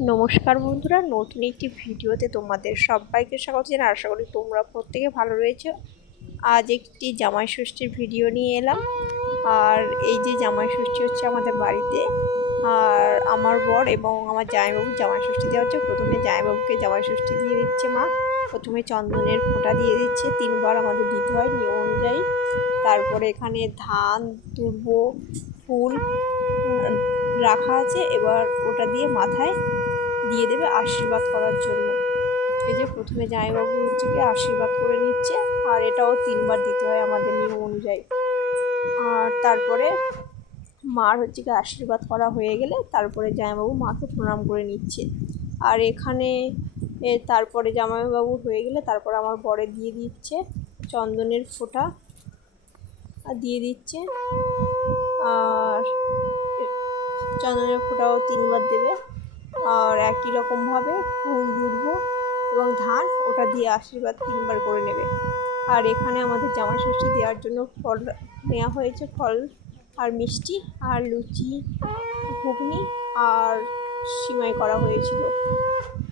নমস্কার বন্ধুরা, নতুন একটি ভিডিওতে তোমাদের সবাইকে স্বাগত জানাই। আশা করি তোমরা প্রত্যেকে ভালো রয়েছো। আজ একটি জামাই ষষ্ঠীর ভিডিও নিয়ে এলাম। আর এই যে জামাই ষষ্ঠী হচ্ছে আমাদের বাড়িতে, আর আমার বর এবং আমার জামাইবাবু জামাই ষষ্ঠী দেওয়া হচ্ছে। প্রথমে জামাইবাবুকে জামাই ষষ্ঠী দিয়ে দিচ্ছে মা। প্রথমে চন্দনের ফোঁটা দিয়ে দিচ্ছে, 3বার আমাদের দিতে হয় নিয়ম অনুযায়ী। তারপরে এখানে ধান, দুর্ব, ফুল রাখা আছে, এবার ওটা দিয়ে মাথায় দিয়ে দেবে আশীর্বাদ করার জন্য। এই যে প্রথমে জামাইবাবু হচ্ছে কি আশীর্বাদ করে নিচ্ছে, আর এটাও 3বার দিতে হয় আমাদের নিয়ম অনুযায়ী। আর তারপরে মার হচ্ছে কি আশীর্বাদ করা হয়ে গেলে তারপরে জামাইবাবু মাকে প্রণাম করে নিচ্ছে। আর এখানে তারপরে জামাইবাবু হয়ে গেলে তারপর আমার বরে দিয়ে দিচ্ছে চন্দনের ফোঁটা আর দিয়ে দিচ্ছে। আর চন্দনের ফোঁটাও 3বার দেবে। আর একই রকমভাবে ফুল, দুর্ব এবং ধান ওটা দিয়ে আশীর্বাদ 3বার করে নেবে। আর এখানে আমাদের জামাই ষষ্ঠী দেওয়ার জন্য ফল নেওয়া হয়েছে, ফল আর মিষ্টি আর লুচি, ঘুগনি আর সিমাই করা হয়েছিল।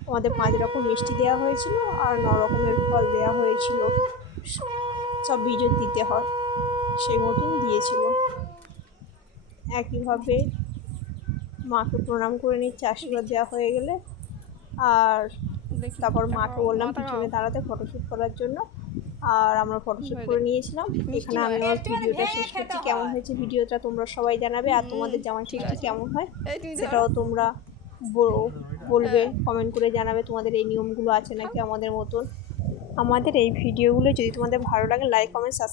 আমাদের 5 রকম মিষ্টি দেওয়া হয়েছিল আর 9 রকমের ফল দেওয়া হয়েছিল। সব বিজোড় দিতে হয়, সেই মতন দিয়েছিল। একইভাবে মাকে প্রণাম করে নিচ্ছে আশীর্বাদ দেওয়া হয়ে গেলে। আর তারপর মাকে বললাম পিছনে দাঁড়াতে ফটোশ্যুট করার জন্য, আর আমরা ফটোশ্যুট করে নিয়েছিলাম। এখানে আমি আমার ভিডিওটা শেষ করছি। কেমন হয়েছে ভিডিওটা তোমরা সবাই জানাবে, আর তোমাদের জামাই ষষ্ঠী কেমন হয় সেটাও তোমরা বলবে, কমেন্ট করে জানাবে তোমাদের এই নিয়মগুলো আছে নাকি আমাদের মতন। আমাদের এই ভিডিওগুলো যদি তোমাদের ভালো লাগে লাইক, কমেন্ট, সাবস্ক্রাইব